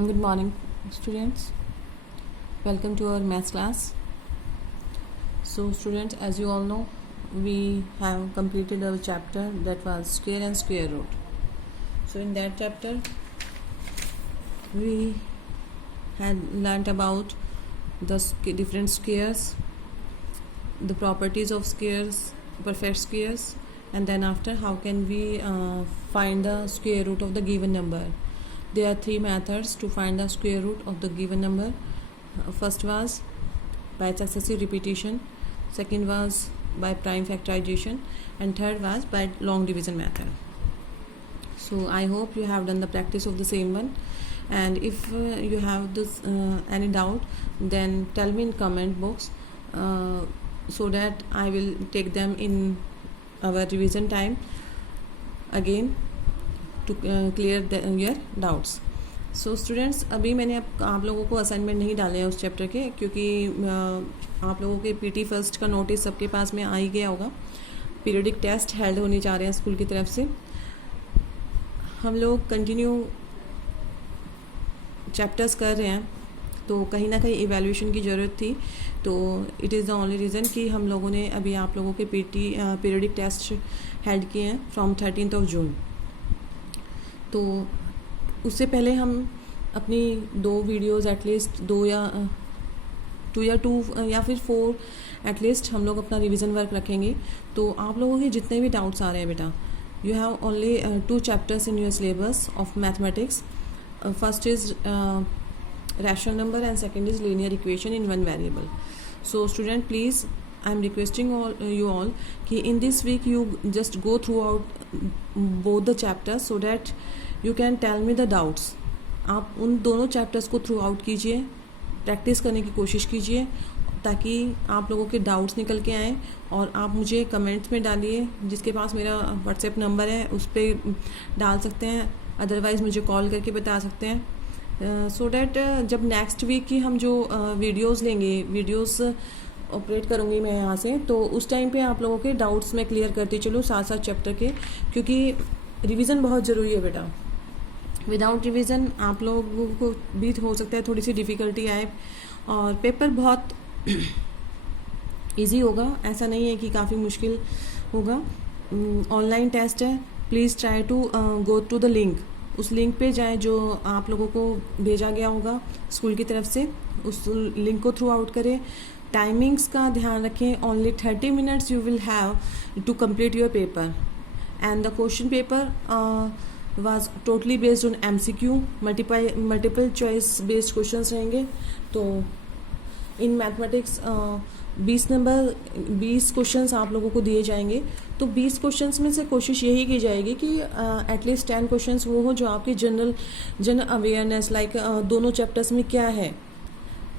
Good morning, students. Welcome to our maths class. So, students, as you all know, we have completed our chapter that was square and square root. So, in that chapter, we had learnt about the different squares, the properties of squares, perfect squares, and then after how can we find the square root of the given number. There are three methods to find the square root of the given number. First was by successive repetition, second was by prime factorization, and third was by long division method. So I hope you have done the practice of the same one, and if you have this any doubt, then tell me in comment box so that I will take them in our revision time again to clear your doubts. So students, अभी मैंने आप लोगों को assignment नहीं डाले हैं उस chapter के, क्योंकि आप लोगों के पीटी फर्स्ट का नोटिस सबके पास में आ ही गया होगा. पीरियडिक टेस्ट हेल्ड होने जा रहे हैं स्कूल की तरफ से. हम लोग कंटिन्यू चैप्टर्स कर रहे हैं, तो कहीं ना कहीं इवैल्यूएशन की ज़रूरत थी. तो it is the only reason कि हम लोगों ने अभी आप लोगों के पीरियडिक टेस्ट हेल्ड किए हैं फ्रॉम 13 जून. तो उससे पहले हम अपनी दो वीडियोस एटलीस्ट टू या फिर 4 एटलीस्ट हम लोग अपना रिवीजन वर्क रखेंगे. तो आप लोगों के जितने भी डाउट्स आ रहे हैं बेटा, you have only 2 chapters in your syllabus of mathematics. First is rational number and second is linear equation in one variable. So student, please I am requesting you all कि in this week you just go throughout both the chapters so that you can tell me the doubts. आप उन दोनों chapters को through out कीजिए, practice करने की कोशिश कीजिए, ताकि आप लोगों के डाउट्स निकल के आएँ और आप मुझे कमेंट्स में डालिए. जिसके पास मेरा व्हाट्सएप नंबर है उस पर डाल सकते हैं, अदरवाइज़ मुझे कॉल करके बता सकते हैं. सो डैट जब नेक्स्ट वीक की हम जो वीडियोज़ लेंगे, वीडियोज़ ऑपरेट करूँगी मैं यहाँ से, तो उस टाइम पे आप लोगों के डाउट्स मैं क्लियर करती चलूँ साथ साथ चैप्टर के, क्योंकि रिवीजन बहुत ज़रूरी है बेटा. विदाउट रिवीजन आप लोगों को भी हो सकता है थोड़ी सी डिफ़िकल्टी आए, और पेपर बहुत इजी होगा, ऐसा नहीं है कि काफ़ी मुश्किल होगा. ऑनलाइन टेस्ट है. Please try to go through the link. उस लिंक पे जाएं जो आप लोगों को भेजा गया होगा स्कूल की तरफ से, उस लिंक को थ्रू आउट करें. टाइमिंग्स का ध्यान रखें. Only 30 minutes you will have to complete your paper, and the question paper was totally based on MCQ, multiple choice based questions रहेंगे. तो इन मैथमेटिक्स 20 क्वेश्चंस आप लोगों को दिए जाएंगे. तो 20 क्वेश्चंस में से कोशिश यही की जाएगी कि एटलीस्ट 10 क्वेश्चंस वो हो जो आपकी जनरल अवेयरनेस, लाइक दोनों चैप्टर्स में क्या है,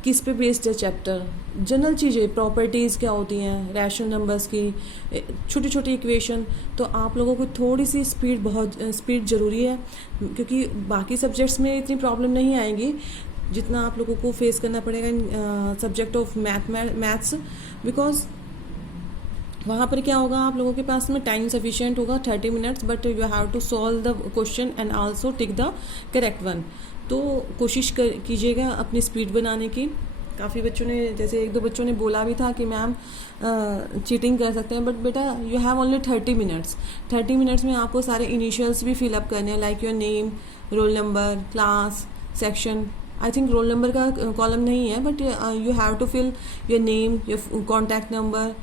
किस पे बेस्ड है चैप्टर, जनरल चीज़ें, प्रॉपर्टीज़ क्या होती हैं, रैशनल नंबर्स की छोटी छोटी इक्वेशन. तो आप लोगों को थोड़ी सी स्पीड ज़रूरी है, क्योंकि बाकी सब्जेक्ट्स में इतनी प्रॉब्लम नहीं आएगी जितना आप लोगों को फेस करना पड़ेगा इन सब्जेक्ट ऑफ मैथ्स. बिकॉज वहाँ पर क्या होगा, आप लोगों के पास में टाइम सफिशिएंट होगा 30 minutes, but you have to solve the question and also tick the correct one. तो कोशिश कीजिएगा अपनी स्पीड बनाने की. काफ़ी बच्चों ने, जैसे 1-2 बच्चों ने बोला भी था कि मैम चीटिंग कर सकते हैं, बट बेटा you have only 30 minutes. 30 minutes में आपको सारे इनिशियल्स भी फिलअप करने हैं, like your name, roll number, class, section. I think roll number का कॉलम नहीं है, but you have to fill your name, your contact number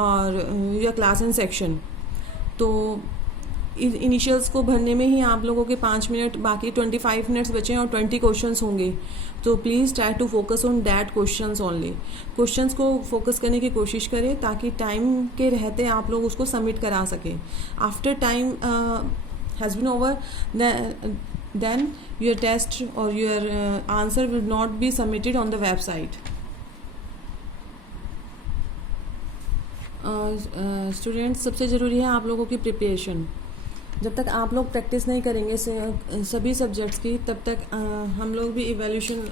और योर क्लास एंड सेक्शन. तो इनिशियल्स को भरने में ही आप लोगों के 5 मिनट, बाकी 25 मिनट्स बचे हैं और 20 क्वेश्चंस होंगे. तो please try to focus on that questions only. Questions को फोकस करने की कोशिश करें ताकि टाइम के रहते आप लोग उसको सबमिट करा सकें. After time has been over, then your test और your answer will not be submitted on the website. Students, सबसे ज़रूरी है आप लोगों की प्रिपरेशन. जब तक आप लोग प्रैक्टिस नहीं करेंगे सभी सब्जेक्ट्स की, तब तक हम लोग भी evaluation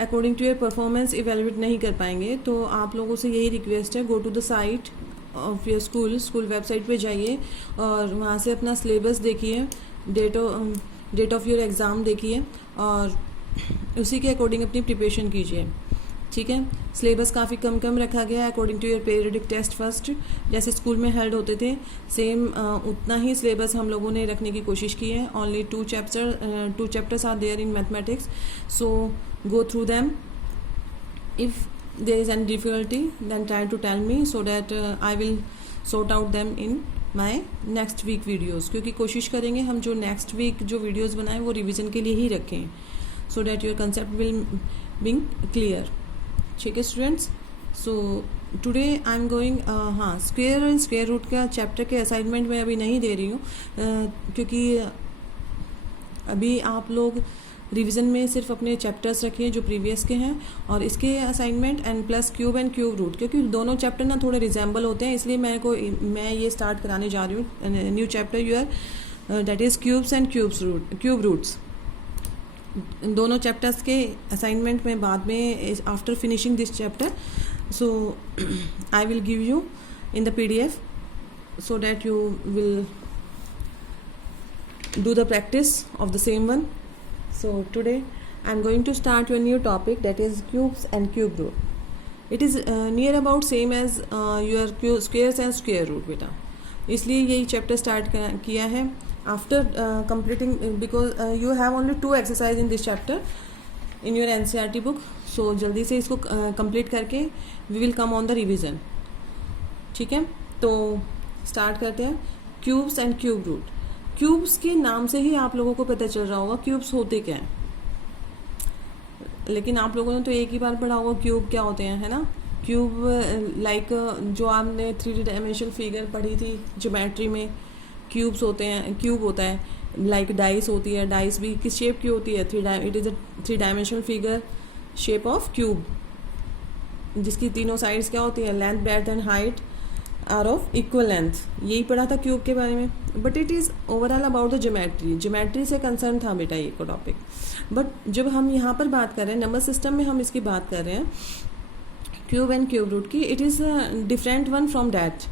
according to your performance evaluate नहीं कर पाएंगे. तो आप लोगों से यही रिक्वेस्ट है, go to the site of your school website पे जाइए और वहाँ से अपना सिलेबस देखिए, डेट ऑफ योर एग्ज़ाम देखिए और उसी के अकॉर्डिंग अपनी प्रिपरेशन कीजिए, ठीक है। सिलेबस काफ़ी कम रखा गया है according to your periodic test first, जैसे स्कूल में हेल्ड होते थे सेम उतना ही सिलेबस हम लोगों ने रखने की कोशिश की है। Only 2 chapters are there in mathematics, so go through them. If there is any difficulty then try to tell me so that I will sort out them in my next week videos, क्योंकि कोशिश करेंगे हम जो next week जो videos बनाएं वो revision के लिए ही रखें, so that your concept will being clear, ठीक है students. So today I am going, हाँ, स्क्वायर एंड स्क्वायर रूट का चैप्टर के असाइनमेंट मैं अभी नहीं दे रही हूँ, क्योंकि अभी आप लोग रिवीजन में सिर्फ अपने चैप्टर्स रखिए जो प्रीवियस के हैं, और इसके assignment and plus cube and cube root, क्योंकि दोनों चैप्टर ना थोड़े रिजेंबल होते हैं, इसलिए मैं ये स्टार्ट कराने जा रही हूँ new chapter your that is cubes and cube roots. दोनों चैप्टर्स के असाइनमेंट में बाद में after finishing this chapter, so I will give you in the PDF so that you will do the practice of the same one. So today I am going to start your new topic, that is cubes and cube root. It is near about same as your squares and square root बेटा, इसलिए यही chapter start किया है after completing, because you have only 2 exercise in this chapter in your NCERT book, so जल्दी से इसको complete करके we will come on the revision, ठीक है। तो स्टार्ट करते हैं cubes and cube root. Cubes के नाम से ही आप लोगों को पता चल रहा होगा क्यूब्स होते क्या हैं, लेकिन आप लोगों ने तो एक ही बार पढ़ा होगा क्यूब क्या होते हैं, है ना। क्यूब लाइक जो आपने 3D डायमेंशनल फिगर पढ़ी थी ज्योमेट्री में, क्यूब्स होते हैं, क्यूब होता है, लाइक डाइस होती है, डाइस भी किस शेप की होती है, it is a 3 dimensional figure shape of cube, जिसकी तीनों साइड्स क्या होती है, length breadth and height are of equal length. यही पढ़ा था क्यूब के बारे में, but it is overall about the geometry से कंसर्न था बेटा ये को टॉपिक। बट जब हम यहाँ पर बात कर रहे हैं नंबर सिस्टम में, हम इसकी बात कर रहे हैं क्यूब एंड क्यूब रूट की, it is different one from that,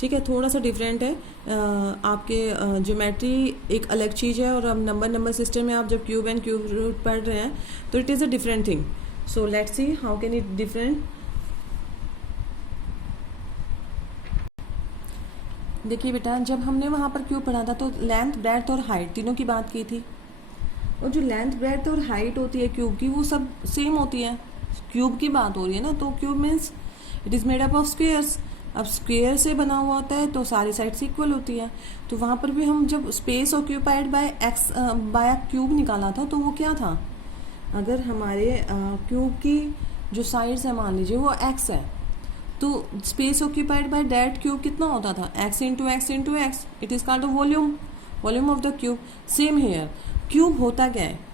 ठीक है, थोड़ा सा डिफरेंट है। आपके ज्योमेट्री एक अलग चीज़ है, और अब नंबर सिस्टम में आप जब क्यूब एंड क्यूब रूट पढ़ रहे हैं तो it is a different thing. So let's see how can it different. देखिए बेटा, जब हमने वहाँ पर क्यूब पढ़ा था तो लेंथ ब्रेड्थ और हाइट तीनों की बात की थी, और जो लेंथ ब्रेड्थ और हाइट होती है क्यूब की वो सब सेम होती है। क्यूब की बात हो रही है ना, तो cube means it is made up of squares. अब स्क्वेयर से बना हुआ होता है तो सारी साइड्स इक्वल होती है, तो वहाँ पर भी हम जब स्पेस ऑक्यूपाइड बाय क्यूब निकाला था तो वो क्या था, अगर हमारे क्यूब की जो साइड्स है मान लीजिए वो x है, तो space occupied by that cube कितना होता था, x into x, it is called the volume of the cube. Same here, cube होता क्या है।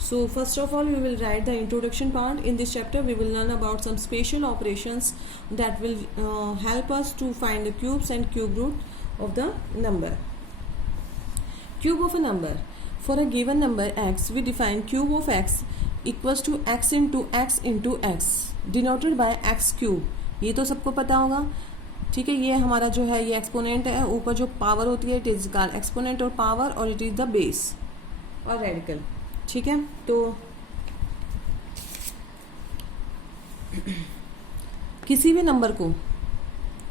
So first of all we will write the introduction part. In this chapter we will learn about some special operations that will help us to find the cubes and cube root of the number. Cube of a number. For a given number x, we define cube of x equals to x into x denoted by x cube. ये तो सबको पता होगा, ठीक है। ये हमारा जो है ये एक्सपोनेंट है, ऊपर जो पावर होती है इट इज कॉल्ड एक्सपोनेंट और पावर, और इट इज द बेस और रेडिकल, ठीक है। तो किसी भी नंबर को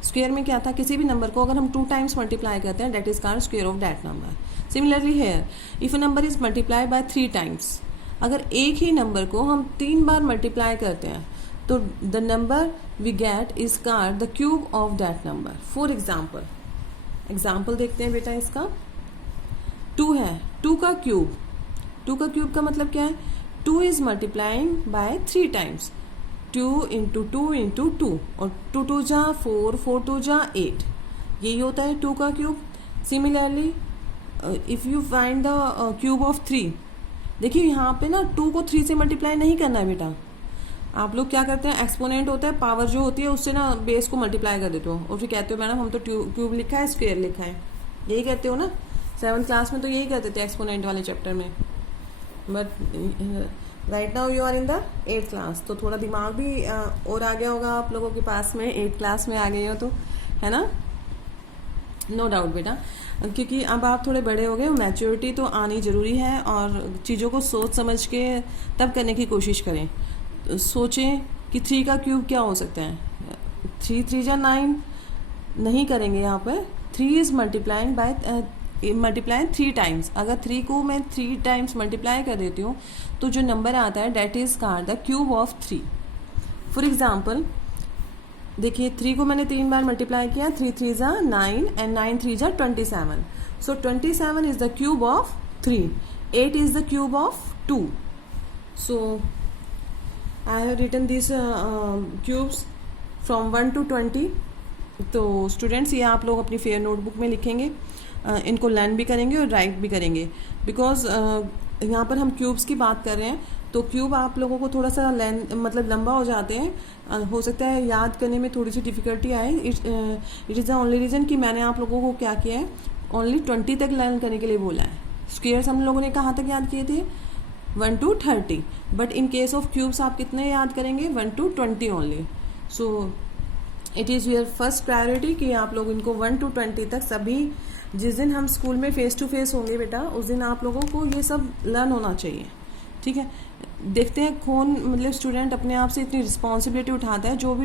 स्क्वायर में क्या था, किसी भी नंबर को अगर हम 2 टाइम्स मल्टीप्लाई करते हैं that is called square of that number. Similarly here, if a number is multiply by 3 times, अगर एक ही नंबर को हम 3 बार मल्टीप्लाई करते हैं तो the number we get is called the cube of that number. For example देखते हैं बेटा, इसका 2 है, 2 का क्यूब का मतलब क्या है, 2 is multiplying by 3 times, 2 into 2 into 2, और 2 2 जा 4, 4 2 जा 8, यही होता है 2 का cube. Similarly if you find the cube of 3, देखिए यहाँ पे ना 2 को 3 से मल्टीप्लाई नहीं करना है बेटा, आप लोग क्या करते हैं, एक्सपोनेंट होता है, पावर जो होती है उससे ना बेस को मल्टीप्लाई कर देते हो, और फिर कहते हो मैडम हम तो क्यूब लिखा है स्क्वायर लिखा है, यही कहते हो ना। 7th क्लास में तो यही कहते थे एक्सपोनेंट वाले चैप्टर में, but right now you are in the 8th class, तो थोड़ा दिमाग भी और आ गया होगा आप लोगों के पास में, 8th क्लास में आ गए हो तो, है ना। नो डाउट बेटा, क्योंकि अब आप थोड़े बड़े हो गए, मैच्योरिटी तो आनी ज़रूरी है और चीज़ों को सोच समझ के तब करने की कोशिश करें। सोचें कि 3 का क्यूब क्या हो सकता है। 3 3 जा 9 नहीं करेंगे यहाँ पर। 3 is multiplying by multiplying 3 times. अगर 3 को मैं 3 टाइम्स मल्टीप्लाई कर देती हूँ तो जो नंबर आता है that is called the cube of 3। For example देखिए 3 को मैंने 3 बार मल्टीप्लाई किया, 3 3 जा 9 एंड 9 3 जा 27। So 27 is the cube of 3। 8 is the cube of 2। So I have written this cubes from 1 to 20। तो स्टूडेंट्स ये आप लोग अपनी फेयर नोटबुक में लिखेंगे, इनको लर्न भी करेंगे और राइट भी करेंगे। बिकॉज यहाँ पर हम क्यूब्स की बात कर रहे हैं तो क्यूब आप लोगों को थोड़ा सा मतलब लंबा हो जाते हैं, हो सकता है याद करने में थोड़ी सी डिफ़िकल्टी आए। It is the only reason कि मैंने आप लोगों को क्या किया है, ओनली 20 तक लर्न करने के लिए बोला है। स्क्वेयर्स हम लोगों ने कहाँ तक याद किए थे, 1 to 30। But in case of cubes आप कितने याद करेंगे, 1 to 20 only. So it is your first priority कि आप लोग इनको 1 to 20 तक सभी, जिस दिन हम स्कूल में फेस टू फेस होंगे बेटा उस दिन आप लोगों को ये सब लर्न होना चाहिए। ठीक है, देखते हैं कौन मतलब स्टूडेंट अपने आप से इतनी रिस्पॉन्सिबिलिटी उठाता है। जो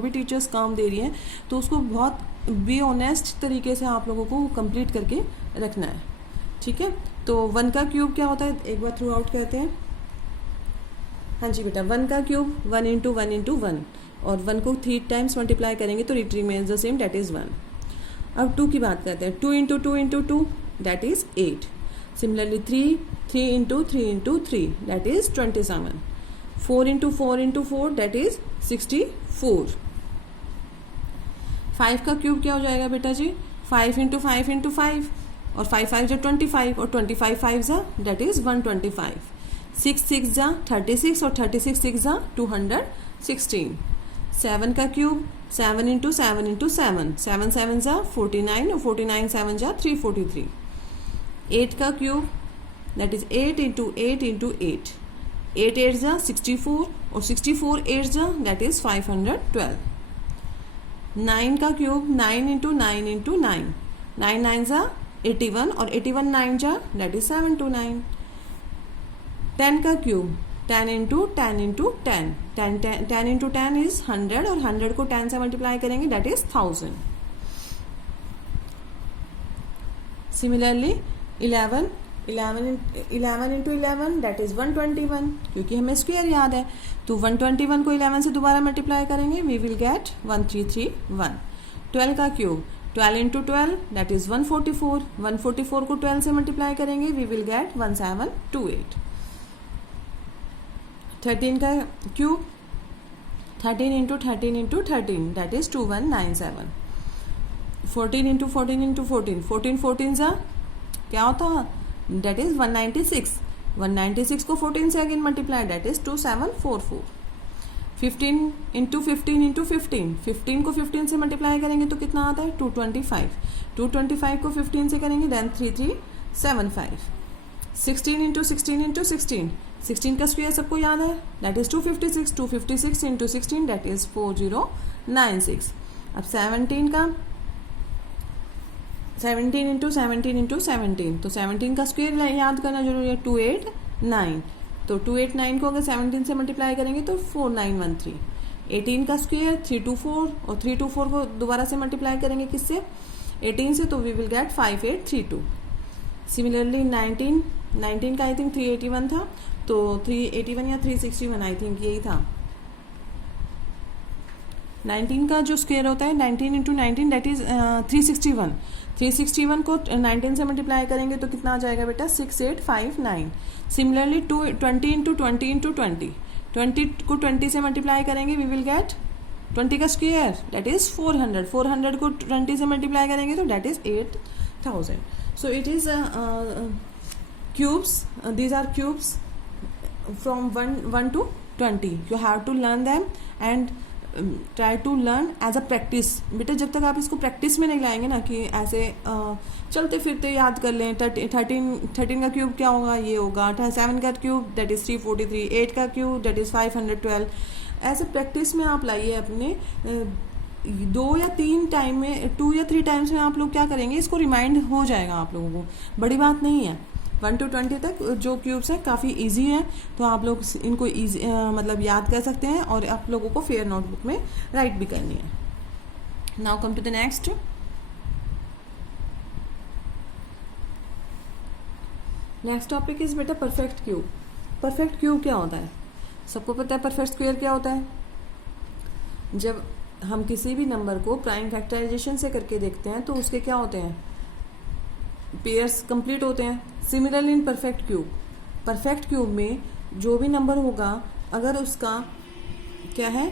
भी टीचर्स काम दे रही हैं तो उसको बहुत बी ऑनेस्ट तरीके से आप लोगों को कंप्लीट करके रखना है। ठीक है, तो 1 का क्यूब क्या होता है एक बार थ्रू आउट कहते हैं। हाँ जी बेटा, 1 का क्यूब 1 into 1 into 1 और 1 को 3 टाइम्स मल्टीप्लाई करेंगे तो it remains the same, that is 1। अब 2 की बात करते हैं। 2 into 2 into 2 that is 8। Similarly 3 into 3 into 3 that is 27। 4 into 4 into 4 that is 64। 5 का क्यूब क्या हो जाएगा बेटा जी, 5 into 5 into 5 और 5 5 जा 25 और 25 5 जा that is 125। 6 6 जा 36 और 36 6 जा 216। 7 का क्यूब 7 into 7 into 7, 7 7 जा 49 और 49 7 जा 343। 8 का cube that is 8 into 8 into 8, 8 8 जा 64 और 64 8 जा दैट इज 512। 9 का क्यूब 9 into 9 into 9, 9 9 जा 81 और 81 9 जा दैट इज 729। 10 का cube 10 into 10 into 10, 10 into 10 is 100 और 100 को 10 से मल्टीप्लाई करेंगे that is 1000। Similarly 11 into 11 that is 121, क्योंकि हमें स्क्वायर याद है तो 121 को 11 से दोबारा मल्टीप्लाई करेंगे वी विल गेट 1331। 12 का क्यूब 12 into 12 दैट इज 144, 144 को 12 से मल्टीप्लाई करेंगे वी विल गेट 1728। 13 का cube 13 into 13 into 13 that is 2197। 14 into 14 into 14, 14 14 जा क्या होता डेट इज 196। 196 को 14 से again multiply that is 2744। 15 into 15 into 15, 15 को 15 से मल्टीप्लाई करेंगे तो कितना आता है 225। 225 को 15 से करेंगे देन 3375। 16 into 16 into 16, 16 का स्क्वायर सबको याद है that is 256। 256 into 16 that is 4096। अब 17 का 17 into 17 into 17, तो 17 का स्क्वायर याद करना जरूरी है 289। तो 289 को अगर 17 से मल्टीप्लाई करेंगे तो 4913। 18 का स्क्वायर 324 और 324 को दोबारा से मल्टीप्लाई करेंगे किससे 18 से तो वी विल गेट 5832। सिमिलरली 19 का आई थिंक 381 था तो 381 या 361 आई थिंक यही था। 19 का जो स्क्वायर होता है 19 into 19 दैट इज 361। 361 को 19 से मल्टीप्लाई करेंगे तो कितना आ जाएगा बेटा 6859। सिमिलरली 20 into 20 into 20, 20 को 20 से मल्टीप्लाई करेंगे वी विल गेट 20 का स्क्वायर दैट इज 400। 400 को 20 से मल्टीप्लाई करेंगे तो that is 8000। So it is cubes, these are cubes from 1 to 20। You have to learn them and try to learn as a practice. बेटा जब तक आप इसको प्रैक्टिस में नहीं लाएंगे ना कि ऐसे चलते फिरते याद कर लें 13 का क्यूब क्या होगा ये होगा, 7 का क्यूब दैट इज़ 343, 8 का क्यूब दैट इज़ 512, ऐसे प्रैक्टिस में आप लाइए अपने 2 या 3 टाइम में, 2 या 3 टाइम्स में आप लोग क्या करेंगे, इसको रिमाइंड हो जाएगा आप लोगों को, बड़ी बात नहीं है। 1 to 20 तक जो क्यूब्स हैं काफ़ी इजी है, तो आप लोग इनको इजी मतलब याद कर सकते हैं और आप लोगों को फेयर नोटबुक में राइट भी करनी है। Now come to the next. Next topic is बेटा परफेक्ट क्यूब। परफेक्ट क्यूब क्या होता है? सबको पता है परफेक्ट स्क्वायर क्या होता है। जब हम किसी भी नंबर को प्राइम फैक्टराइजेशन से करके देखते हैं तो उसके क्या होते हैं, पेयर्स कंप्लीट होते हैं। Similarly in perfect cube, perfect cube में जो भी नंबर होगा अगर उसका क्या है,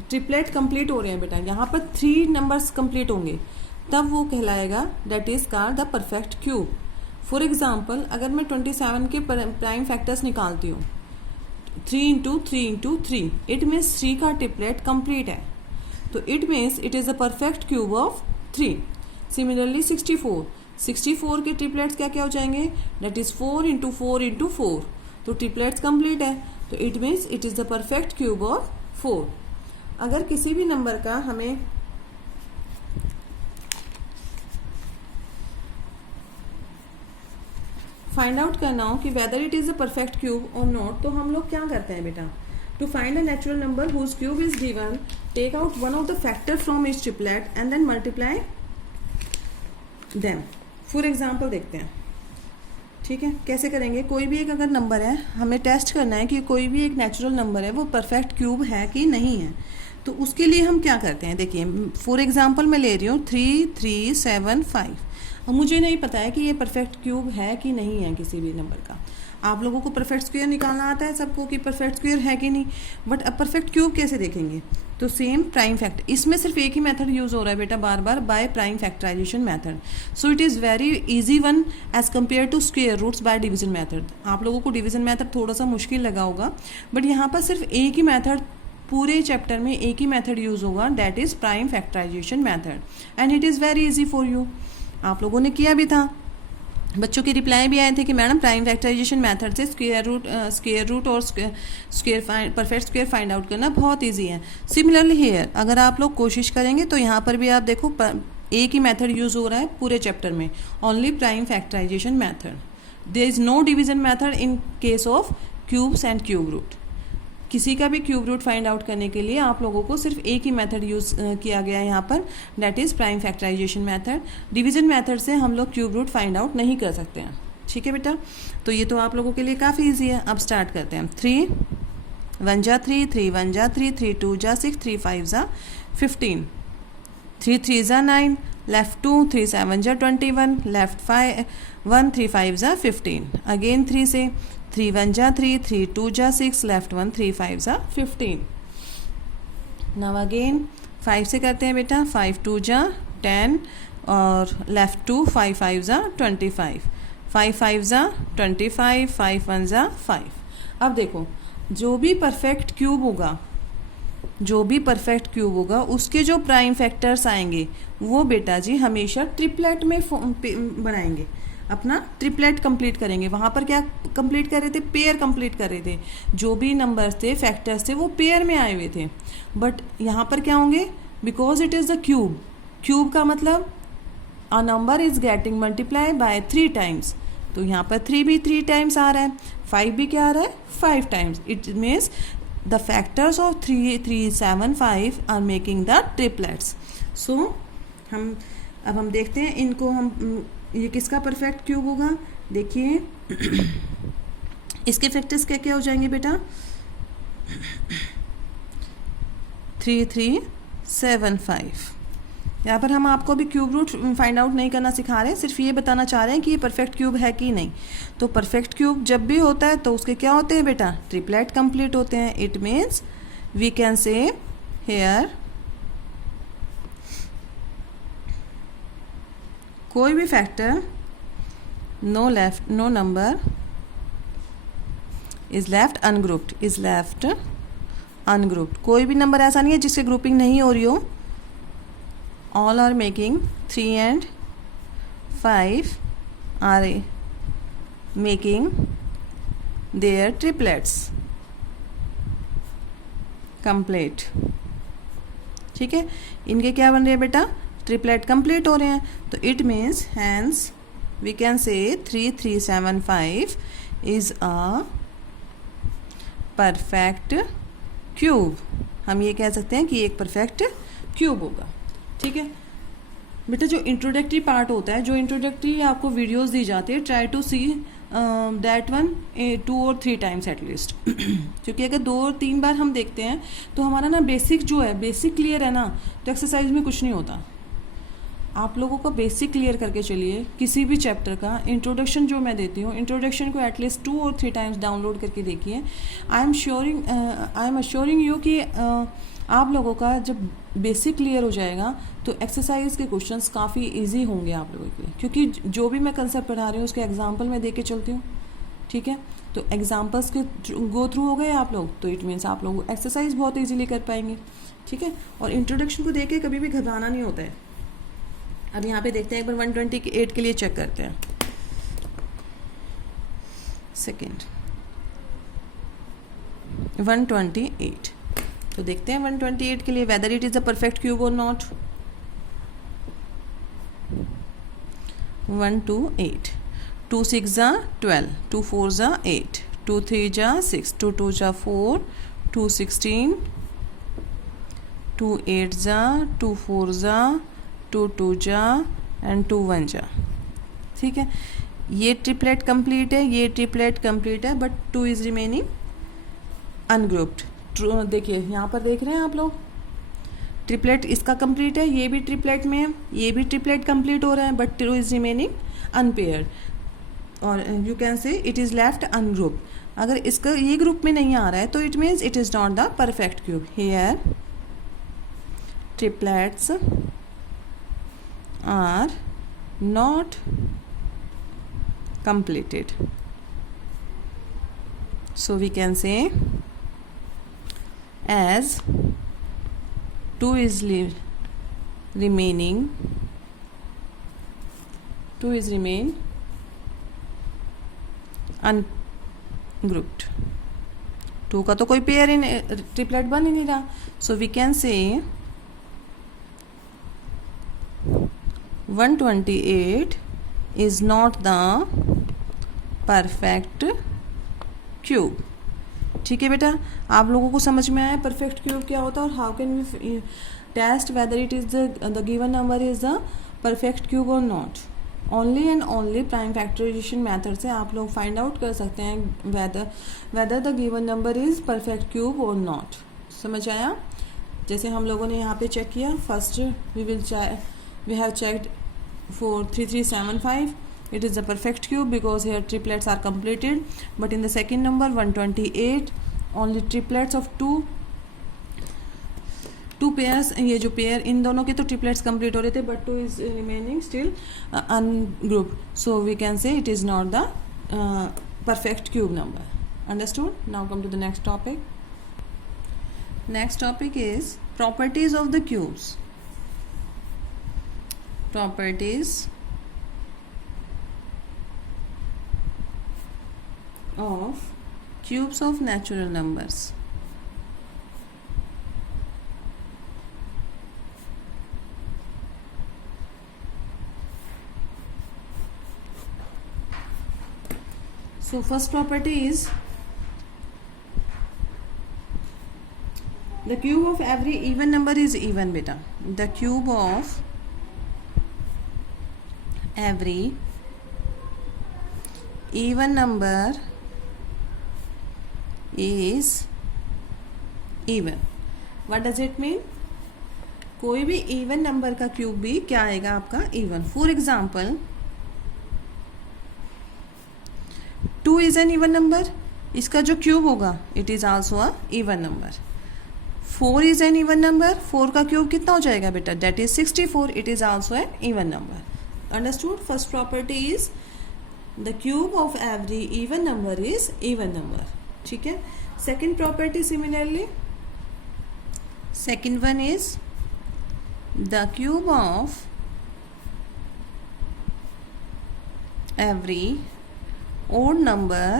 ट्रिपलेट कंप्लीट हो रहे हैं बेटा, यहाँ पर 3 नंबर्स कंप्लीट होंगे तब वो कहलाएगा, that is called the perfect cube. For example अगर मैं 27 के प्राइम फैक्टर्स निकालती हूँ 3 इंटू 3 इंटू 3, इट मीन्स 3 का ट्रिपलेट कंप्लीट है, तो it means it is the perfect cube of 3। Similarly 64 के ट्रिपलेट्स क्या क्या हो जाएंगे, दैट इज 4 इंटू 4 इंटू 4, तो ट्रिपलेट्स कंप्लीट है, तो it means it is the perfect cube of 4। अगर किसी भी नंबर का हमें फाइंड आउट करना हो कि whether it is a perfect cube और नॉट, तो हम लोग क्या करते हैं बेटा, to find a natural number whose cube is given, take out one of the factor from each triplet and then multiply them. For example देखते हैं, ठीक है, कैसे करेंगे। कोई भी एक अगर नंबर है, हमें टेस्ट करना है कि कोई भी एक नेचुरल नंबर है वो परफेक्ट क्यूब है कि नहीं है, तो उसके लिए हम क्या करते हैं, देखिए फॉर एग्जाम्पल मैं ले रही हूँ 3 3 7 5, और मुझे नहीं पता है कि ये परफेक्ट क्यूब है कि नहीं है किसी भी नंबर का। आप लोगों को परफेक्ट स्क्वायर निकालना आता है सबको कि परफेक्ट स्क्वायर है कि नहीं, बट अब परफेक्ट क्यूब कैसे देखेंगे, तो सेम प्राइम फैक्टर, इसमें सिर्फ एक ही मेथड यूज हो रहा है बेटा बार बार, by prime factorisation method. So it is very easy one as compare to square roots by division method. आप लोगों को डिवीजन मेथड थोड़ा सा मुश्किल लगा होगा, बट यहाँ पर सिर्फ एक ही मेथड, पूरे चैप्टर में एक ही मेथड यूज होगा, that is prime factorisation method, and it is very easy for you. आप लोगों ने किया भी था, बच्चों के रिप्लाई भी आए थे कि मैडम प्राइम फैक्टराइजेशन मेथड से स्क्वायर रूट और परफेक्ट स्क्वायर फाइंड आउट करना बहुत इजी है। सिमिलरली हियर अगर आप लोग कोशिश करेंगे तो यहाँ पर भी आप देखो एक ही मेथड यूज हो रहा है पूरे चैप्टर में, only prime factorisation method. There is no division method in case of cubes and cube root. किसी का भी क्यूब रूट फाइंड आउट करने के लिए आप लोगों को सिर्फ एक ही मेथड यूज़ किया गया है यहाँ पर, that is prime factorisation method. Division method से हम लोग क्यूब रूट फाइंड आउट नहीं कर सकते हैं, ठीक है बेटा। तो ये तो आप लोगों के लिए काफ़ी इजी है। अब स्टार्ट करते हैं। 3 1 जा 3, 3 1 जा 3, 3 2 जा 6, 3 5 जा 15, 3 3 जा 9, लेफ्ट 2, 3 7 जा 21, लेफ्ट 5 1, 3 5 जा 15, अगेन 3 से 3 1 जा 3, 3 2 जा 6, लेफ्ट 1, 3 5 जा 15। नाउ अगेन 5 से करते हैं बेटा, 5 2 जा 10 और लेफ्ट 2, 5 5 जा 25, 5 5 जा 25, 5 1 जा 5। अब देखो जो भी परफेक्ट क्यूब होगा उसके जो प्राइम फैक्टर्स आएंगे वो बेटा जी हमेशा ट्रिपलेट में बनाएंगे, अपना ट्रिपलेट कंप्लीट करेंगे। वहाँ पर क्या कंप्लीट कर रहे थे, पेयर कंप्लीट कर रहे थे, जो भी नंबर्स थे फैक्टर्स थे वो पेयर में आए हुए थे। बट यहाँ पर क्या होंगे, because it is the cube का मतलब अ number is getting multiply by 3 times, तो यहाँ पर 3 भी 3 टाइम्स आ रहा है, 5 भी क्या आ रहा है 5 times. It means the factors of 3 3 7 5 are making the triplets. So हम देखते हैं इनको, हम ये किसका परफेक्ट क्यूब होगा। देखिए इसके फैक्टर्स क्या क्या हो जाएंगे बेटा, 3 3 7 5। यहाँ पर हम आपको भी क्यूब रूट फाइंड आउट नहीं करना सिखा रहे हैं, सिर्फ ये बताना चाह रहे हैं कि ये परफेक्ट क्यूब है कि नहीं। तो परफेक्ट क्यूब जब भी होता है तो उसके क्या होते हैं बेटा, ट्रिपलेट कंप्लीट होते हैं। It means we can say here कोई भी factor no number is left ungrouped. कोई भी नंबर ऐसा नहीं है जिससे ग्रुपिंग नहीं हो रही हो। All are making 3 and 5 are making their triplets complete। ठीक है, इनके क्या बन रहे हैं बेटा, ट्रिपलेट कंप्लीट हो रहे हैं, तो it means hence we can say 3375 is a perfect cube. हम ये कह सकते हैं कि एक परफेक्ट क्यूब होगा। ठीक है बेटा, जो इंट्रोडक्टरी पार्ट होता है, जो इंट्रोडक्टरी आपको वीडियोस दी जाती है, try to see that one 2 or 3 times at least क्योंकि अगर 2 और 3 बार हम देखते हैं तो हमारा ना बेसिक जो है, बेसिक क्लियर है ना, तो एक्सरसाइज में कुछ नहीं होता। आप लोगों का बेसिक क्लियर करके चलिए, किसी भी चैप्टर का इंट्रोडक्शन जो मैं देती हूँ, इंट्रोडक्शन को एटलीस्ट 2 or 3 टाइम्स डाउनलोड करके देखिए। आई एम अश्योरिंग यू कि आप लोगों का जब बेसिक क्लियर हो जाएगा तो एक्सरसाइज के क्वेश्चंस काफ़ी इजी होंगे आप लोगों के लिए, क्योंकि जो भी मैं कंसेप्ट पढ़ा रही हूँ उसके एग्जांपल मैं दे के चलती हूँ। ठीक है, तो एग्जांपल्स के गो थ्रू हो गए आप लोग, तो इट मीन्स आप लोग एक्सरसाइज बहुत इजीली कर पाएंगे। ठीक है, और इंट्रोडक्शन को देख के कभी भी घबराना नहीं होता है। अब यहाँ पे देखते हैं, एक बार 128 के लिए चेक करते हैं। सेकेंड 128, तो देखते हैं 128 के लिए weather it is a perfect cube और नॉट। 128, 2 6 जा 12, 2 4 जा 8, 2 3 जा 6, 2 2 जा 4, 2 16, 2 8 जा, 2 4 जा, 2 2 जा एंड 2 1 जा। ठीक है, ये ट्रिपलेट कंप्लीट है, ये ट्रिपलेट कंप्लीट है, बट 2 इज रिमेनिंग अनग्रुप्ड। देखिए यहाँ पर देख रहे हैं आप लोग, ट्रिपलेट इसका कंप्लीट है, ये भी ट्रिपलेट में है, ये भी ट्रिपलेट कंप्लीट हो रहा है, बट 2 इज रिमेनिंग अनपेयर्ड, और you can say it is left ungroup. अगर इसका ये ग्रुप में नहीं आ रहा है तो it means it is not the perfect cube. Here triplets are not completed, so we can say as 2 is remaining, 2 is remain ungrouped, 2 का तो कोई पेयर इन ट्रिपलेट बन ही नहीं रहा, so we can say 128 is not the perfect cube। ठीक है बेटा, आप लोगों को समझ में आया परफेक्ट क्यूब क्या होता है और how can we test whether it is the given number is the perfect cube और not. Only and only prime factorisation method से आप लोग फाइंड आउट कर सकते हैं whether the given number is perfect cube और नॉट। समझ आया? जैसे हम लोगों ने यहाँ पे चेक किया, first we have checked for 3375, it is a perfect cube because here triplets are completed, but in the second number 128 only triplets of two pairs, ये जो पेयर इन दोनों के तो ट्रिपलेट्स कंप्लीट हो रहे थे, but 2 is remaining still ungrouped, so we can say it is not the perfect cube number. Understood? Now come to the next topic. Next topic is properties of the cubes. Properties of cubes of natural numbers. So first property is the cube of every even number is even, beta. The cube of every even number is even. What does it mean? कोई भी even number का cube भी क्या आएगा आपका? Even. For example 2 is an even number, इसका जो cube होगा it is also a even number. 4 is an even number, 4 का क्यूब कितना हो जाएगा बेटा? That is 64, it is also a even number. Understood? First property is the cube of every even number is even number. ठीक है? Second property similarly, second one is the cube of every odd number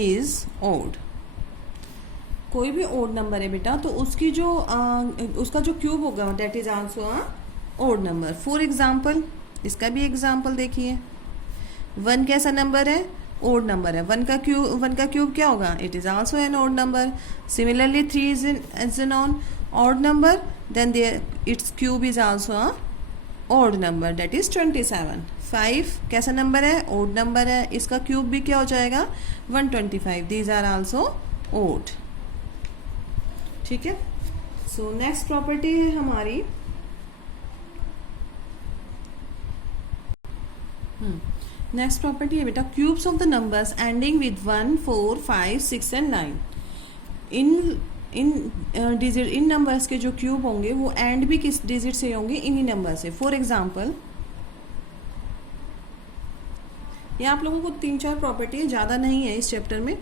is odd. कोई भी odd number है बेटा तो उसकी जो उसका जो क्यूब होगा that is also a odd number. For example इसका भी एग्जाम्पल देखिए, 1 कैसा नंबर है, ओड नंबर है। 1 का क्यूब क्या होगा, it is also an odd number. Similarly 3 is an odd number, then its cube is also a odd number that is 27। 5 कैसा नंबर है, ओड नंबर है, इसका क्यूब भी क्या हो जाएगा 125। These are also odd. ठीक है। सो नेक्स्ट प्रॉपर्टी है हमारी नेक्स्ट प्रॉपर्टी है बेटा cubes of the numbers ending with 1, 4, 5, 6 and 9। In numbers के जो क्यूब होंगे वो एंड भी किस डिजिट से होंगे, इन्हीं नंबर से। फॉर एग्जाम्पल ये आप लोगों को 3-4 प्रॉपर्टी ज़्यादा नहीं है इस चैप्टर में।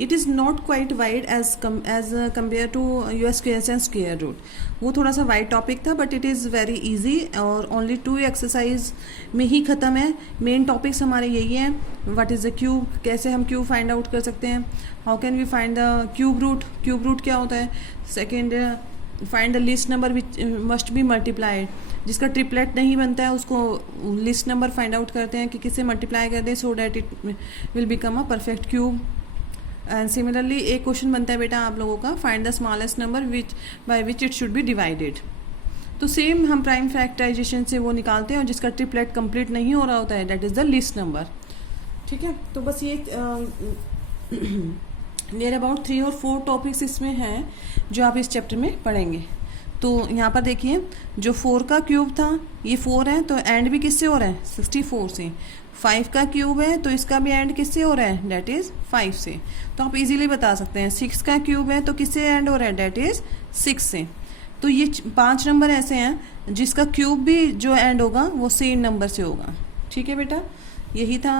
It is not quite wide as compare to your squares and square root. वो थोड़ा सा वाइड टॉपिक था but it is very easy और ओनली 2 एक्सरसाइज में ही ख़त्म है। मेन टॉपिक्स हमारे यही हैं, व्हाट इज़ द क्यूब, कैसे हम क्यूब फाइंड आउट कर सकते हैं, how can we find the cube root क्या होता है। Second, find the least number which must be multiplied, जिसका ट्रिपलेट नहीं बनता है उसको लिस्ट नंबर फाइंड आउट करते हैं कि किससे मल्टीप्लाई कर दें so that it will become a perfect cube. And similarly एक क्वेश्चन बनता है बेटा आप लोगों का, find the smallest number by which it should be divided. तो सेम हम प्राइम फैक्टराइजेशन से वो निकालते हैं और जिसका ट्रिपलेट कंप्लीट नहीं हो रहा होता है that is the least number. ठीक है। तो बस ये नियर अबाउट 3 और 4 टॉपिक्स इसमें हैं जो आप इस चैप्टर में पढ़ेंगे। तो यहाँ पर देखिए जो 4 का क्यूब था ये 4 है तो एंड भी किससे हो रहा है 64 से। 5 का क्यूब है तो इसका भी एंड किससे हो रहा है दैट इज़ 5 से। तो आप इजीली बता सकते हैं। 6 का क्यूब है तो किससे एंड हो रहा है दैट इज़ 6 से। तो ये 5 नंबर ऐसे हैं जिसका क्यूब भी जो एंड होगा वो सेम नंबर से होगा। ठीक है बेटा, यही था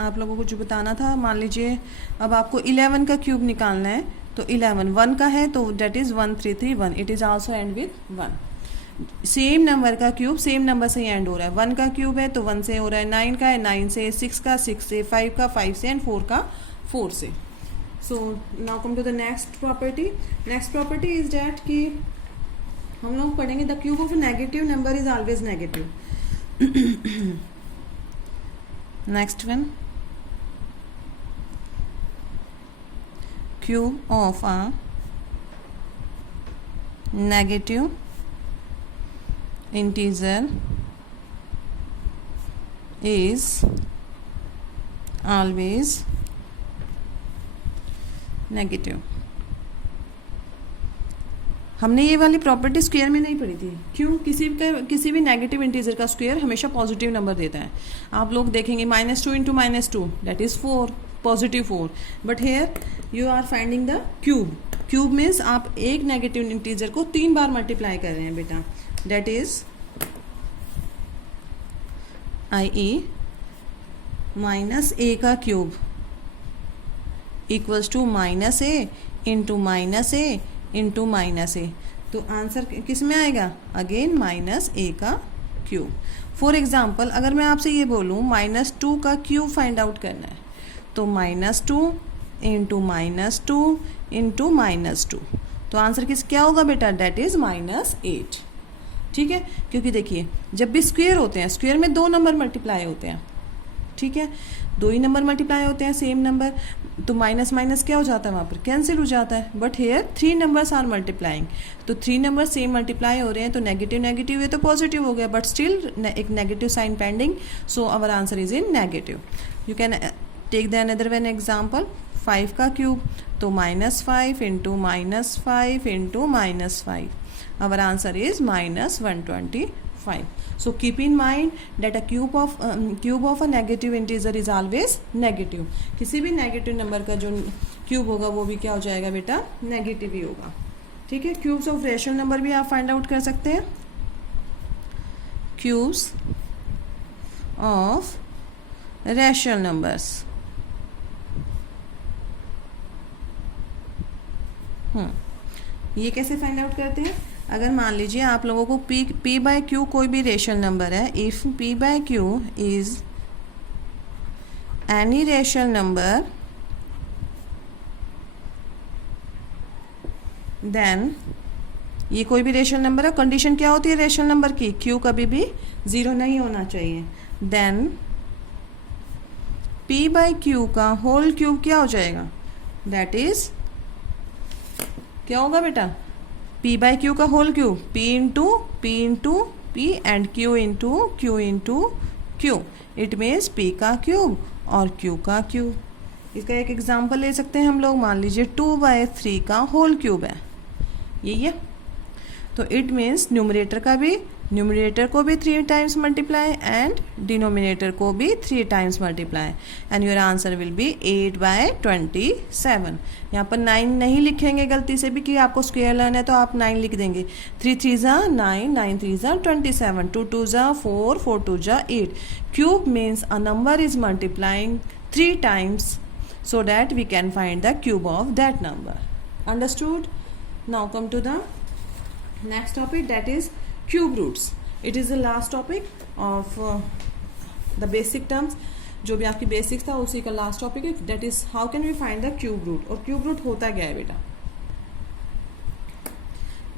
आप लोगों को जो बताना था। मान लीजिए अब आपको 11 का क्यूब निकालना है तो 11 1 का है तो that is 1331, it is also and with 1। Same number का क्यूब सेम नंबर से ही एंड हो रहा है। 1 का क्यूब है तो 1 से हो रहा है, 9 का है 9 से, 6 का 6 से, 5 का 5 से एंड 4 का 4 से। So now come to the next property. Next property is that कि हम लोग पढ़ेंगे the cube of negative number is always negative. Next one, cube of a negative integer is always negative। हमने ये वाली प्रॉपर्टी स्क्वायर में नहीं पढ़ी थी। क्यों? किसी भी नेगेटिव इंटीजर का स्क्वायर हमेशा पॉजिटिव नंबर देता है। आप लोग देखेंगे -2 into -2 that is 4, positive 4। But here you are finding the cube. Cube means आप एक नेगेटिव इंटीजर को 3 बार मल्टीप्लाई कर रहे हैं बेटा, दैट इज i.e. -a का cube equals to -a into -a into -a। तो आंसर किस में आएगा? अगेन -a का क्यूब। फॉर एग्जाम्पल अगर मैं आपसे ये बोलूँ -2 का क्यूब फाइंड आउट करना है तो -2 इंटू -2 इंटू -2, तो आंसर क्या होगा बेटा? That is -8। ठीक है, क्योंकि देखिए जब भी स्क्वायर होते हैं स्क्वायर में 2 नंबर मल्टीप्लाई होते हैं। ठीक है, 2 ही नंबर मल्टीप्लाई होते हैं सेम नंबर, तो माइनस माइनस क्या हो जाता है वहाँ पर? कैंसिल हो जाता है। But here 3 numbers are multiplying, तो 3 नंबर सेम मल्टीप्लाई हो रहे हैं तो नेगेटिव नेगेटिव ये तो पॉजिटिव हो गया बट स्टिल एक negative sign pending, so our answer is in negative. You can take the another one example, 5 का क्यूब तो -5 into -5 into -5, our answer is -125. So keep in mind that a cube of a negative integer is always negative। किसी भी negative number का जो cube होगा वो भी क्या हो जाएगा बेटा? नेगेटिव ही होगा। ठीक है, क्यूब्स ऑफ रेशनल नंबर भी आप फाइंड आउट कर सकते हैं। क्यूब्स ऑफ रेशनल नंबर्स, ये कैसे फाइंड आउट करते हैं? अगर मान लीजिए आप लोगों को p बाय क्यू कोई भी रेशनल नंबर है, if p by q is any rational number then ये कोई भी रेशनल नंबर है, कंडीशन क्या होती है रेशनल नंबर की, क्यू कभी भी 0 नहीं होना चाहिए। देन p बाई क्यू का होल क्यूब क्या हो जाएगा, दैट इज क्या होगा बेटा, p बाई क्यू का whole cube, p into p and q into q। It means p का क्यूब और q का क्यूब। इसका एक एग्जांपल ले सकते हैं हम लोग, मान लीजिए 2/3 का होल क्यूब है, यही है। तो इट मीन्स न्यूमरेटर को भी 3 टाइम्स मल्टीप्लाई एंड डिनोमिनेटर को भी 3 times multiply, and your answer will be 8/27। यहाँ पर 9 नहीं लिखेंगे गलती से भी कि आपको स्क्वायर लेना है तो आप 9 लिख देंगे। 3 3 ज़ा 9, 9 3 ज़ा 27, 2 2 ज़ा 4, 4 2 ज़ा 8। Cube means a number is multiplying 3 times so that we can find the cube of that number. Understood? Now come to the next topic, that is cube roots. It is the last topic of the basic terms. जो भी आपकी basics था उसी का last topic है, that is how can we find the cube root. और cube root होता क्या है बेटा,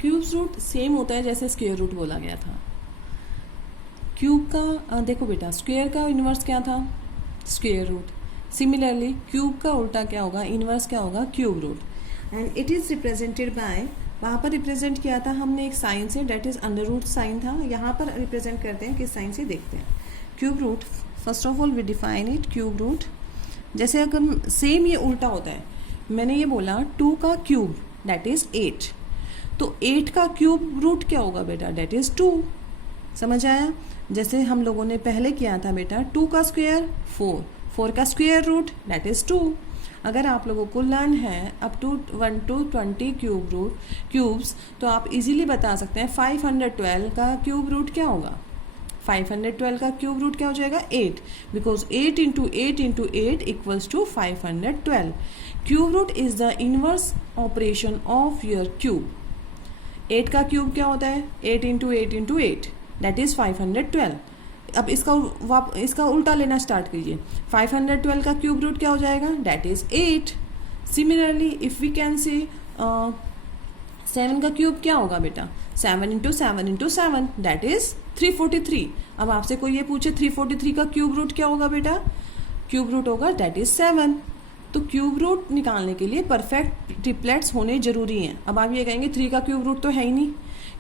cube root सेम होता है जैसे स्क्वायर रूट बोला गया था। क्यूब का देखो बेटा, स्क्वायर का इनवर्स क्या था, स्क्वायर रूट। सिमिलरली क्यूब का उल्टा क्या होगा, इनवर्स क्या होगा, cube root. And it is represented by, वहाँ पर रिप्रेजेंट किया था हमने एक साइन से, that is under root sign था। यहाँ पर रिप्रेजेंट करते हैं किस साइन से, देखते हैं। Cube root, first of all we define it. Cube root जैसे अगर सेम ये उल्टा होता है, मैंने ये बोला 2 का क्यूब डेट इज 8, तो 8 का क्यूब रूट क्या होगा बेटा, डेट इज 2। समझ आया? जैसे हम लोगों ने पहले किया था बेटा 2 का स्क्वायर 4, 4 का स्क्वायर रूट दैट इज़ 2। अगर आप लोगों को लर्न है अप टू 1 to 20 क्यूब्स, तो आप इजीली बता सकते हैं 512 का क्यूब रूट क्या होगा। 512 का क्यूब रूट क्या हो जाएगा, 8, because 8 into 8 equals to 512। Cube root is the inverse operation of your cube. 8 का क्यूब क्या होता है, 8 इंटू 8 दैट इज 512। अब इसका उल्टा लेना स्टार्ट कीजिए, 512 का क्यूब रूट क्या हो जाएगा, that is 8। Similarly if we can say 7 का क्यूब क्या होगा बेटा, 7 इंटू 7 दैट इज 343। अब आपसे कोई ये पूछे 343 का क्यूब रूट क्या होगा बेटा, क्यूब रूट होगा दैट इज 7। तो क्यूब रूट निकालने के लिए परफेक्ट ट्रिपलेट्स होने जरूरी हैं। अब आप ये कहेंगे 3 का क्यूब रूट तो है ही नहीं,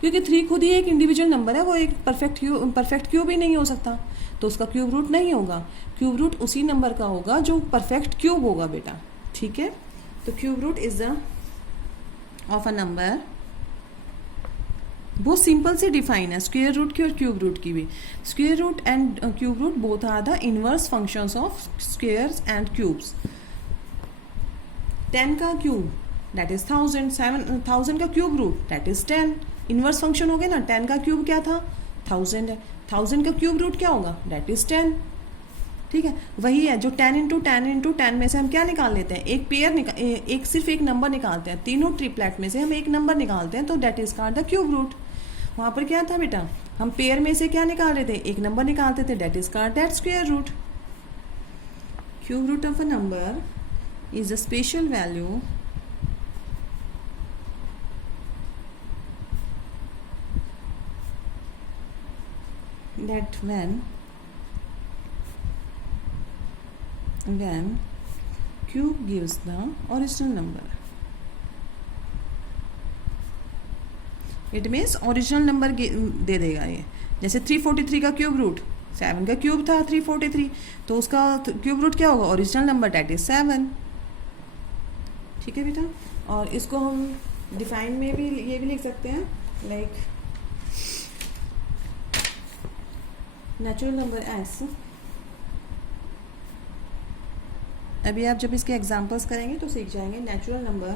क्योंकि 3 खुद ही एक इंडिविजुअल नंबर है, वो एक परफेक्ट क्यूब ही नहीं हो सकता, तो उसका क्यूब रूट नहीं होगा। क्यूब रूट उसी नंबर का होगा जो परफेक्ट क्यूब होगा बेटा, ठीक है। तो cube root is the of a number, बहुत सिंपल से डिफाइन है स्क्वायर रूट की और क्यूब रूट की भी। Square root and cube root both are the inverse functions of squares and cubes. 10 का क्यूब दैट इज 1000, 1000 का cube root that is 10, inverse function हो गया ना। 10 का क्यूब क्या था, 1000 है, 1000 का क्यूब रूट क्या होगा, दैट इज 10, ठीक है। वही है जो 10 इंटू 10 में से हम क्या निकाल लेते हैं, एक पेयर सिर्फ एक नंबर निकालते हैं, तीनों ट्रिपलेट में से हम एक नंबर निकालते हैं, तो that is called the cube root. वहाँ पर क्या था बेटा, हम पेयर में से क्या निकाल रहे थे, एक नंबर निकालते थे, that is called that square root. Cube root of a number is a special value that when cube gives the original number, it means original number दे देगा ये। जैसे 343 का क्यूब रूट, 7 का क्यूब था 343, तो उसका क्यूब रूट क्या होगा, ओरिजिनल नंबर दैट इज 7, ठीक है बेटा। और इसको हम डिफाइन में भी ये भी लिख सकते हैं, लाइक नेचुरल नंबर एस। अभी आप जब इसके एग्जांपल्स करेंगे तो सीख जाएंगे। Natural number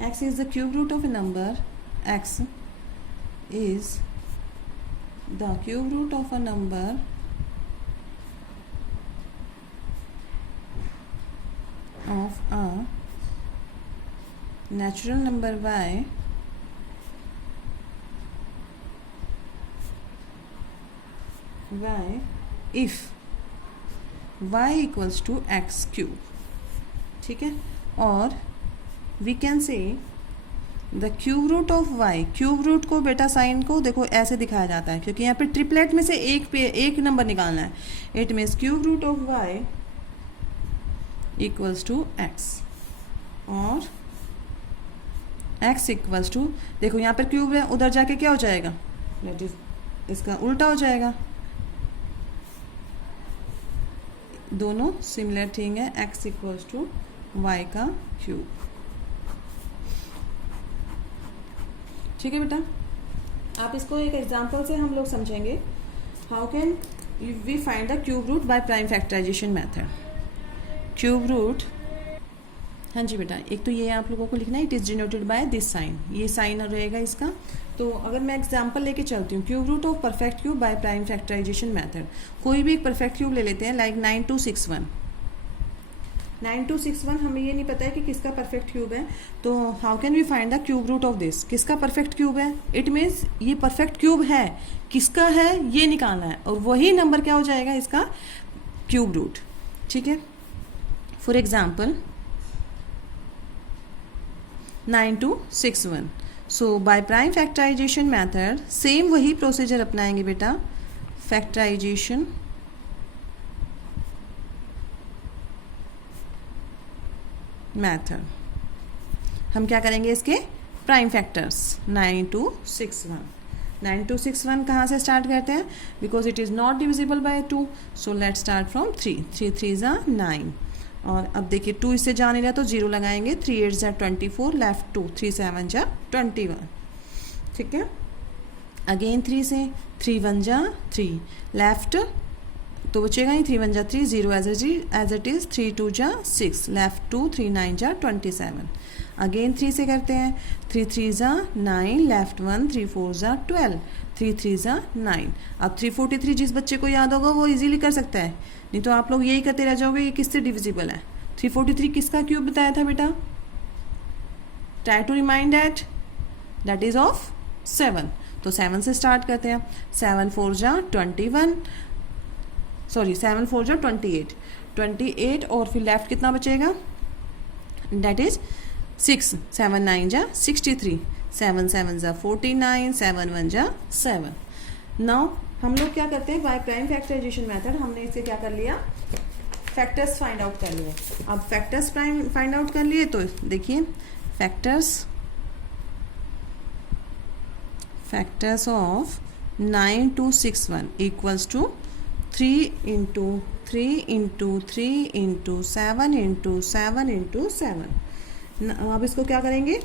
x is the cube root of a number, x is the cube root of a number of a natural number y if y equals to x cube, ठीक है। और we can say the cube root of y, cube root को बेटा sign को देखो ऐसे दिखाया जाता है क्योंकि यहाँ पे ट्रिपलेट में से एक नंबर निकालना है. It means cube root of y equals to x, और x इक्वल्स टू, देखो यहाँ पर क्यूब है, उधर जाके क्या हो जाएगा, दैट इज इसका उल्टा हो जाएगा. दोनों सिमिलर थिंग है, x इक्वल्स टू y का क्यूब. ठीक है बेटा, आप इसको एक एग्जांपल से हम लोग समझेंगे. How can we find the cube root by prime factorisation method. Cube root, हाँ जी बेटा, एक तो ये आप लोगों को लिखना है, it is denoted by this sign, ये साइन रहेगा इसका. तो अगर मैं एग्जांपल लेके चलती हूँ, cube root of perfect cube by prime factorisation method. कोई भी एक परफेक्ट क्यूब ले लेते हैं, लाइक 9261. 9261 हमें ये नहीं पता है कि किसका परफेक्ट क्यूब है, तो how can we find the cube root of this. किसका परफेक्ट क्यूब है, इट मीन्स ये परफेक्ट क्यूब है, किसका है ये निकालना है, और वही नंबर क्या हो जाएगा इसका क्यूब रूट. ठीक है, for example 9261. So by prime factorisation method same वही प्रोसीजर अपनाएंगे बेटा, फैक्टराइजेशन मेथड. हम क्या करेंगे, इसके प्राइम फैक्टर्स 9261. 9261 कहाँ से स्टार्ट करते हैं, because it is not divisible by 2, so let start from 3. 3 3 ज़ा 9, और अब देखिए 2 इससे जा नहीं रहा तो 0 लगाएंगे. 3 8 ज़ा 24, लेफ्ट 2, 3 7 ज़ा 21. ठीक है, अगेन 3 से, 3 1 ज़ा 3, लेफ्ट तो बचेगा ही 3 1 ज़ा 3, 0 एज इट इज़. 3 2 ज़ा 6, लेफ्ट 2, 3 9 ज़ा 27. अगेन 3 से करते हैं, 3 3 ज़ा 9, लेफ्ट 1, 3 4 ज़ा 12, 3 3 ज़ा 9. अब 343 जिस बच्चे को याद होगा वो इजीली कर सकता है, नहीं तो आप लोग यही करते रह जाओगे ये किससे डिविजिबल है. 343 किसका क्यूब बताया था बेटा, try to remind that is of 7. तो 7 से स्टार्ट करते हैं. 7 4 ज़ा 21, सॉरी 7 4 ज़ा 28, और फिर लेफ्ट कितना बचेगा, दैट इज 6. 7 9 ज़ा 63, 7 7 ज़ा 49, 7 1 ज़ा 7. नाउ हम लोग क्या करते हैं, बाय प्राइम फैक्टराइजेशन मेथड हमने इसे क्या कर लिया, फैक्टर्स फाइंड आउट कर लिए. अब फैक्टर्स प्राइम फाइंड आउट कर लिए तो देखिए factors of 9261 equals to 3 into 3 into 3 into 7 into 7 into 7. अब इसको क्या करेंगे,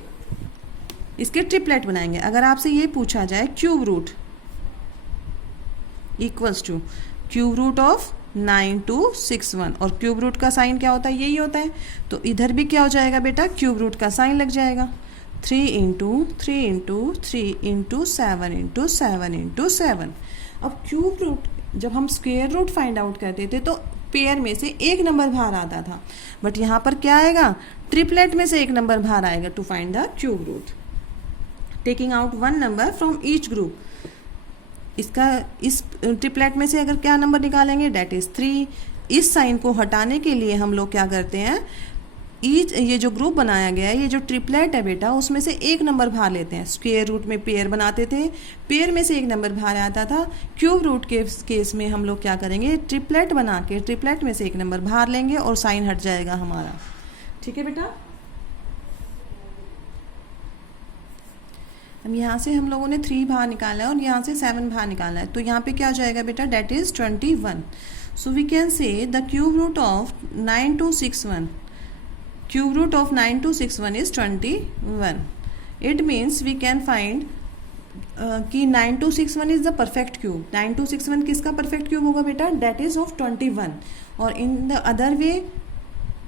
इसके ट्रिपलेट बनाएंगे. अगर आपसे ये पूछा जाए cube root equals to cube root of 9261, और क्यूब रूट का साइन क्या होता है, यही होता है, तो इधर भी क्या हो जाएगा बेटा, क्यूब रूट का साइन लग जाएगा. 3 into 3 into 3 into 7 into 7 into 7. अब क्यूब रूट जब हम स्क्वायर रूट फाइंड आउट करते थे तो पेयर में से एक नंबर बाहर आता था, बट यहाँ पर क्या आएगा, ट्रिपलेट में से एक नंबर बाहर आएगा to find the cube root, taking out one number from each group. इसका इस ट्रिपलेट में से अगर क्या नंबर निकालेंगे, डेट इज 3. इस साइन को हटाने के लिए हम लोग क्या करते हैं, ये जो ग्रुप बनाया गया है, ये जो ट्रिपलेट है बेटा, उसमें से एक नंबर बाहर लेते हैं. स्क्वायर रूट में पेयर बनाते थे, पेयर में से एक नंबर बाहर आता था. क्यूब रूट के केस में हम लोग क्या करेंगे, ट्रिपलेट बना के ट्रिपलेट में से एक नंबर बाहर लेंगे और साइन हट जाएगा हमारा. ठीक है बेटा, अब यहाँ से हम लोगों ने 3 बाहर निकाला है और यहाँ से 7 बाहर निकाला है, तो यहाँ पे क्या हो जाएगा बेटा, that is 21. So we can say the cube root of 9261, cube root of 9261 is 21. It means we can find कि 9261 इज द परफेक्ट क्यूब. 9261 किसका परफेक्ट क्यूब होगा बेटा, डेट इज ऑफ 21. और इन द अदर वे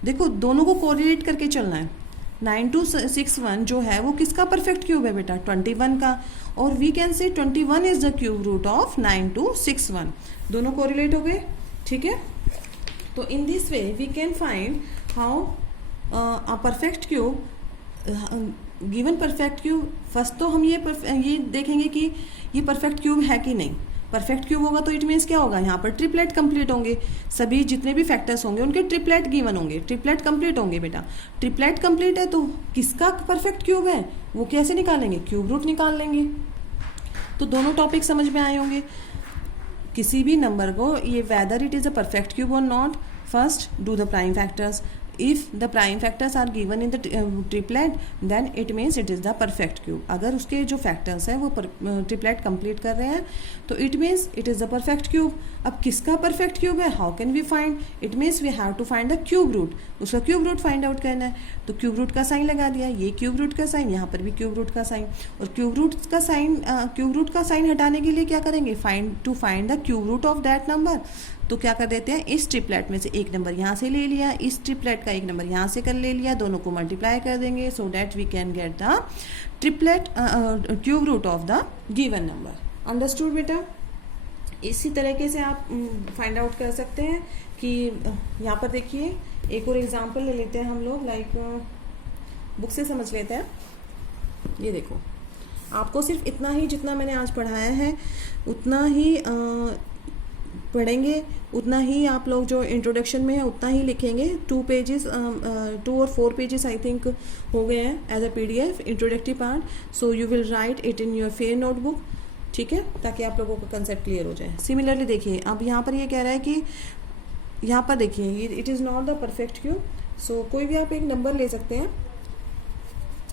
देखो दोनों को correlate करके चलना है. 9261 जो है वो किसका परफेक्ट क्यूब है बेटा, 21 का, और we can say 21 is the cube root of 9261. दोनों कोरिलेट हो गए. ठीक है, तो in this way we can find how a perfect cube, given perfect cube. First तो हम ये देखेंगे कि ये परफेक्ट क्यूब है कि नहीं. परफेक्ट क्यूब होगा तो इट मीन्स क्या होगा, यहाँ पर ट्रिपलेट कंप्लीट होंगे, सभी जितने भी फैक्टर्स होंगे उनके ट्रिपलेट गिवन होंगे, ट्रिपलेट कंप्लीट होंगे बेटा। ट्रिपलेट कंप्लीट है तो किसका परफेक्ट क्यूब है वो कैसे निकालेंगे, क्यूब रूट निकाल लेंगे। तो दोनों टॉपिक समझ में आए होंगे। किसी भी नंबर को ये whether it is a perfect cube और not, first do the prime factors, if the prime factors are given in the triplet then it means it is the perfect cube. अगर उसके जो फैक्टर्स हैं वो triplet complete कर रहे हैं तो it means it is the perfect cube. अब किसका परफेक्ट क्यूब है, how can we find, it means we have to find the cube root, उसका क्यूब रूट फाइंड आउट करना है। तो क्यूब रूट का साइन लगा दिया, ये क्यूब रूट का साइन, यहाँ पर भी क्यूब रूट का साइन, और क्यूब रूट का साइन हटाने के लिए क्या करेंगे, to find the cube root of that number. तो क्या कर देते हैं, इस ट्रिपलेट में से एक नंबर यहाँ से ले लिया, इस ट्रिपलेट का एक नंबर यहाँ से कर ले लिया, दोनों को मल्टीप्लाई कर देंगे so that we can get the triplet cube root of the given number. Understood बेटा। इसी तरीके से आप फाइंड आउट कर सकते हैं कि यहाँ पर देखिए एक और एग्जांपल ले लेते हैं हम लोग, लाइक बुक से समझ लेते हैं। ये देखो, आपको सिर्फ इतना ही जितना मैंने आज पढ़ाया है उतना ही पढ़ेंगे, उतना ही आप लोग जो इंट्रोडक्शन में है उतना ही लिखेंगे। 2 और 4 पेजेस आई थिंक हो गए हैं as a PDF introductory part. So you will write it in your fair notebook, ठीक है, ताकि आप लोगों का कंसेप्ट क्लियर हो जाए। सिमिलरली देखिए, अब यहाँ पर ये कह रहा है कि यहाँ पर देखिए it is not the perfect cube. So कोई भी आप एक नंबर ले सकते हैं,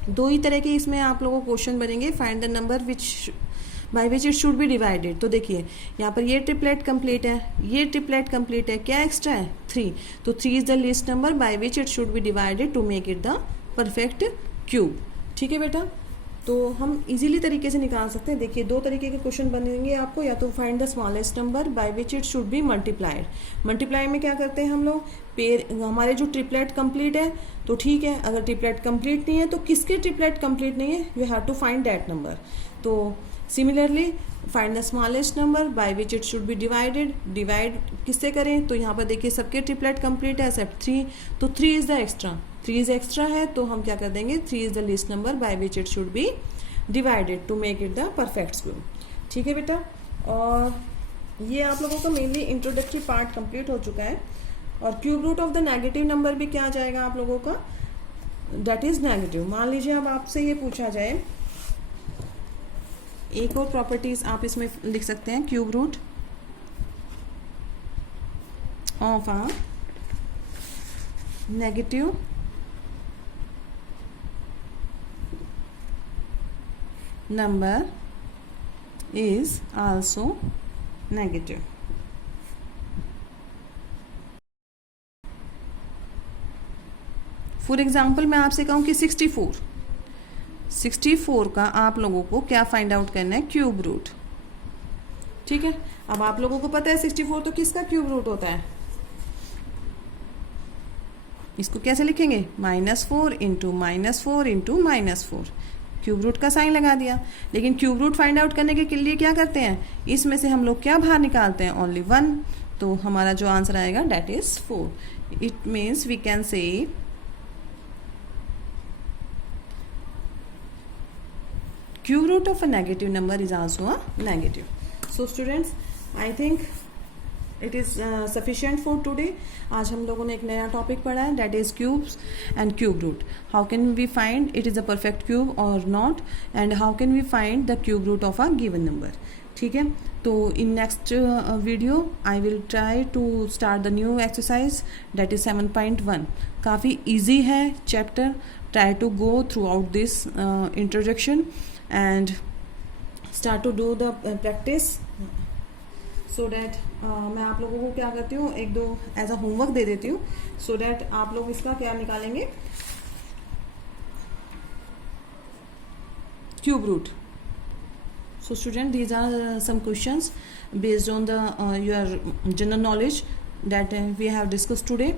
दो ही तरह के इसमें आप लोगों को क्वेश्चन बनेंगे। Find the number by which it should be divided. तो देखिए यहाँ पर ये ट्रिपलेट कंप्लीट है, ये ट्रिपलेट कंप्लीट है, क्या एक्स्ट्रा है, 3। तो 3 is the least number by which it should be divided to make it the perfect cube. ठीक है बेटा, तो हम इजीली तरीके से निकाल सकते हैं। देखिए 2 तरीके के क्वेश्चन बनेंगे आपको, या तो find the smallest number by which it should B multiplied. Multiply में क्या करते हैं हम लोग, हमारे जो ट्रिपलेट कंप्लीट है तो ठीक है, अगर ट्रिपलेट कंप्लीट नहीं है तो किसके ट्रिपलेट कंप्लीट नहीं है, we have to find that number. तो similarly find the smallest number by which it should be divided, divide किससे करें, तो यहाँ पर देखिए सबके ट्रिपलेट कंप्लीट है एक्सेप्ट 3, तो 3 is the extra, 3 is extra है तो हम क्या कर देंगे, 3 is the least number by which it should be divided to make it the perfect cube. ठीक है बेटा, और ये आप लोगों का मेनली इंट्रोडक्टरी पार्ट कंप्लीट हो चुका है। और cube root of the negative number भी क्या आ जाएगा आप लोगों का, दैट इज नेगेटिव। मान लीजिए अब आपसे ये पूछा जाए, एक और प्रॉपर्टीज आप इसमें लिख सकते हैं, cube root of a negative number is also negative. For example मैं आपसे कहूं कि 64 का आप लोगों को क्या फाइंड आउट करना है, क्यूब रूट। ठीक है, अब आप लोगों को पता है 64 तो किसका क्यूब रूट होता है, इसको कैसे लिखेंगे, -4 इंटू -4 इंटू -4, क्यूब रूट का साइन लगा दिया। लेकिन क्यूब रूट फाइंड आउट करने के लिए क्या करते हैं, इसमें से हम लोग क्या बाहर निकालते हैं, ओनली 1। तो हमारा जो आंसर आएगा that is 4। It means we can say cube root of a negative number is also a negative. So students, I think it is sufficient for today. आज हम लोगों ने एक नया टॉपिक पढ़ा है, that is cubes and cube root. How can we find it is a perfect cube or not, and how can we find the cube root of a given number. ठीक है, तो in next video I will try to start the new exercise that is 7.1. काफ़ी easy है chapter. Try to go throughout this introduction and start to do the practice so that मैं आप लोगों को क्या करती हूँ, 1-2 एज अ होमवर्क दे देती हूँ so that आप लोग इसका क्या निकालेंगे, cube root. So student, these are some questions based on the your general knowledge that we have discussed today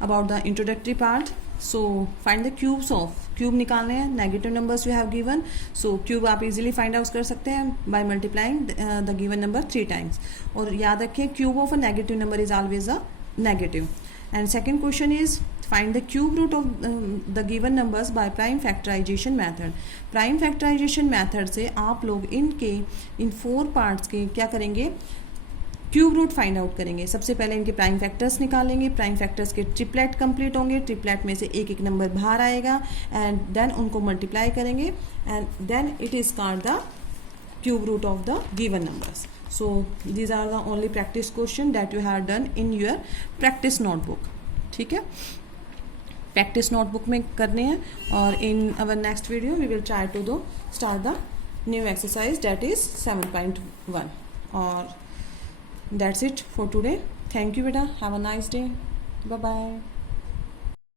about the introductory part. So find the cubes of, cube निकालने हैं, negative numbers you have given. So cube आप easily find out कर सकते हैं by multiplying the given number 3 times. और याद रखें, cube of a negative number is always a negative. And second question is find the cube root of the given numbers by prime factorization method. Prime factorization method से आप लोग इन 4 parts के क्या करेंगे, cube root find out करेंगे। सबसे पहले इनके प्राइम फैक्टर्स निकालेंगे, प्राइम फैक्टर्स के ट्रिपलेट कंप्लीट होंगे, ट्रिपलेट में से एक एक नंबर बाहर आएगा एंड देन उनको मल्टीप्लाई करेंगे and then it is called the cube root of the given numbers. So these are the only practice question that you have done in your practice notebook. ठीक है, practice notebook में करने हैं और in our next video we will try to do start the new exercise that is 7.1 और that's it for today. Thank you beta, have a nice day, bye bye.